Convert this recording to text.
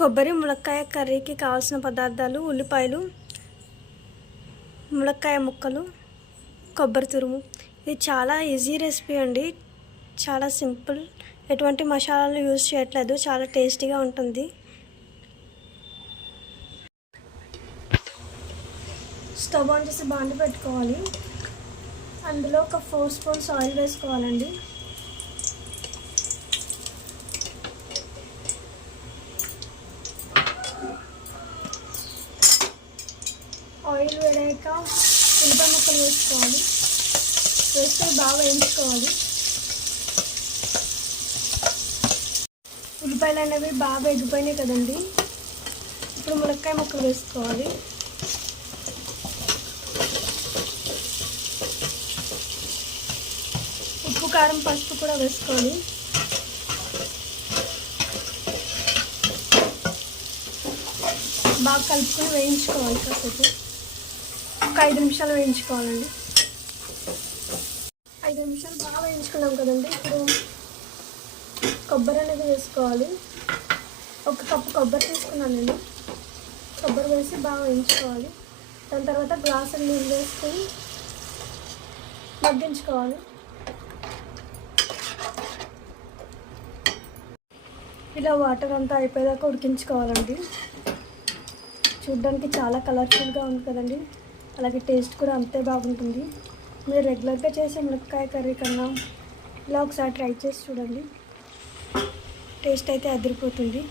కొబ్బరి ములక్కాయ కర్రీకి కావాల్సిన పదార్థాలు: ఉల్లిపాయలు, ములక్కాయ ముక్కలు, కొబ్బరి తురుము. ఇది చాలా ఈజీ రెసిపీ అండి, చాలా సింపుల్. ఎటువంటి మసాలాలు యూజ్ చేయట్లేదు, చాలా టేస్టీగా ఉంటుంది. స్టవ్ ఆన్ చేసి బాండి పెట్టుకోవాలి. అందులో ఒక 4 స్పూన్స్ ఆయిల్ వేసుకోవాలండి. ఆయిల్ వేడాక ఉల్లిపాయ ముక్కలు వేసుకోవాలి. వేస్తే బాగా వేయించుకోవాలి. ఉల్లిపాయలు అనేవి బాగా ఎగిపోయినాయి కదండి. ఇప్పుడు ములక్కాయ ముక్కలు వేసుకోవాలి. ఉప్పు, కారం, పసుపు కూడా వేసుకోవాలి. బాగా కలుపుకొని వేయించుకోవాలి. కాసేపు ఒక 5 నిమిషాలు వేయించుకోవాలండి. 5 నిమిషాలు బాగా వేయించుకున్నాం కదండి. ఇప్పుడు కొబ్బరి అనేది వేసుకోవాలి. 1 కప్పు కొబ్బరి తీసుకున్నాను నేను. కొబ్బరి వేసి బాగా వేయించుకోవాలి. దాని తర్వాత గ్లాసులు నీళ్ళు వేసుకొని మగ్గించుకోవాలి. ఇలా వాటర్ అంతా అయిపోయేదాకా ఉడికించుకోవాలండి. చూడ్డానికి చాలా కలర్ఫుల్గా ఉంది కదండి, అలాగే టేస్ట్ కూడా అంతే బాగుంటుంది. మీరు రెగ్యులర్గా చేసే ములక్కాయ కర్రీ కన్నా ఇలా ఒకసారి ట్రై చేసి చూడండి. టేస్ట్ అయితే అదిరిపోతుంది.